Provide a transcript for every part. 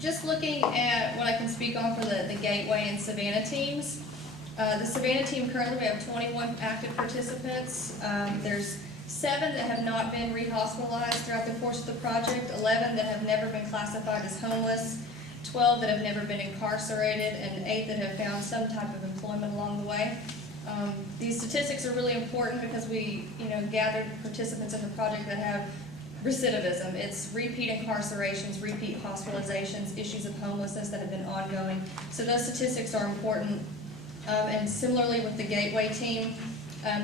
just looking at what I can speak on for the Gateway and Savannah teams. The Savannah team currently, we have 21 active participants. There's 7 that have not been re-hospitalized throughout the course of the project, 11 that have never been classified as homeless, 12 that have never been incarcerated, and 8 that have found some type of employment along the way. These statistics are really important because we, gathered participants in the project that have recidivism. It's repeat incarcerations, repeat hospitalizations, issues of homelessness that have been ongoing. So those statistics are important. And similarly with the Gateway team,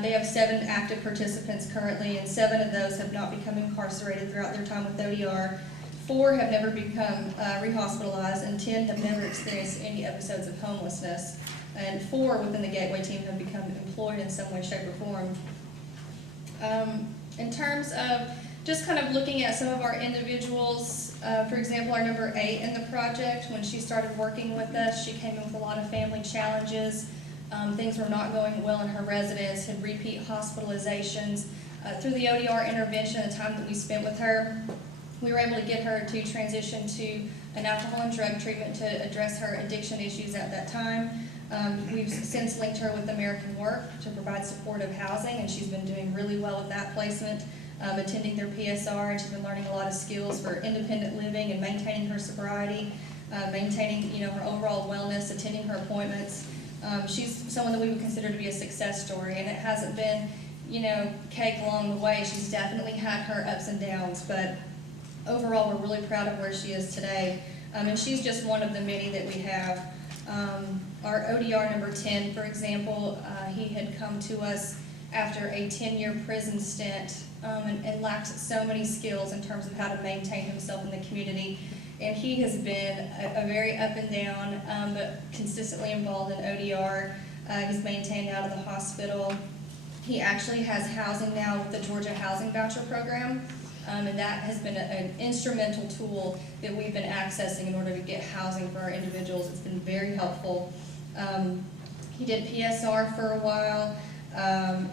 they have 7 active participants currently, and 7 of those have not become incarcerated throughout their time with ODR. 4 have never become re-hospitalized, and 10 have never experienced any episodes of homelessness. And 4 within the Gateway team have become employed in some way, shape, or form. In terms of just kind of looking at some of our individuals, for example, our number 8 in the project, when she started working with us, she came in with a lot of family challenges. Things were not going well in her residence, had repeat hospitalizations. Through the ODR intervention, the time that we spent with her, we were able to get her to transition to an alcohol and drug treatment to address her addiction issues at that time. We've since linked her with American Work to provide supportive housing, and she's been doing really well with that placement, attending their PSR, and she's been learning a lot of skills for independent living and maintaining her sobriety, maintaining her overall wellness, attending her appointments. She's someone that we would consider to be a success story, and it hasn't been cake along the way. She's definitely had her ups and downs, but overall we're really proud of where she is today. And she's just one of the many that we have. Our ODR number 10, for example, he had come to us after a 10-year prison stint and lacked so many skills in terms of how to maintain himself in the community. And he has been a very up and down, but consistently involved in ODR. He's maintained out of the hospital. He actually has housing now with the Georgia Housing Voucher Program, and that has been an instrumental tool that we've been accessing in order to get housing for our individuals. It's been very helpful. He did PSR for a while.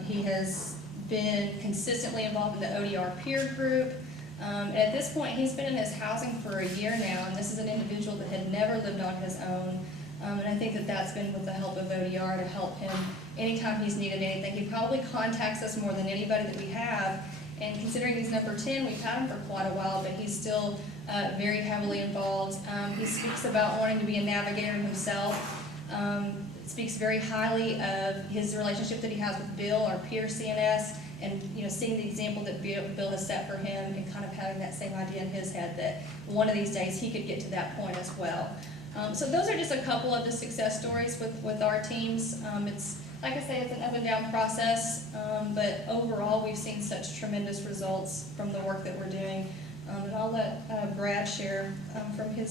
He has been consistently involved in the ODR peer group. And at this point, he's been in his housing for a year now, and this is an individual that had never lived on his own. And I think that that's been with the help of ODR to help him anytime he's needed anything. He probably contacts us more than anybody that we have. And considering he's number 10, we've had him for quite a while, but he's still very heavily involved. He speaks about wanting to be a navigator himself. Speaks very highly of his relationship that he has with Bill, our peer CNS, and seeing the example that Bill has set for him, and kind of having that same idea in his head that one of these days he could get to that point as well. So those are just a couple of the success stories with our teams. It's like I say, it's an up and down process, but overall we've seen such tremendous results from the work that we're doing. And I'll let Brad share from his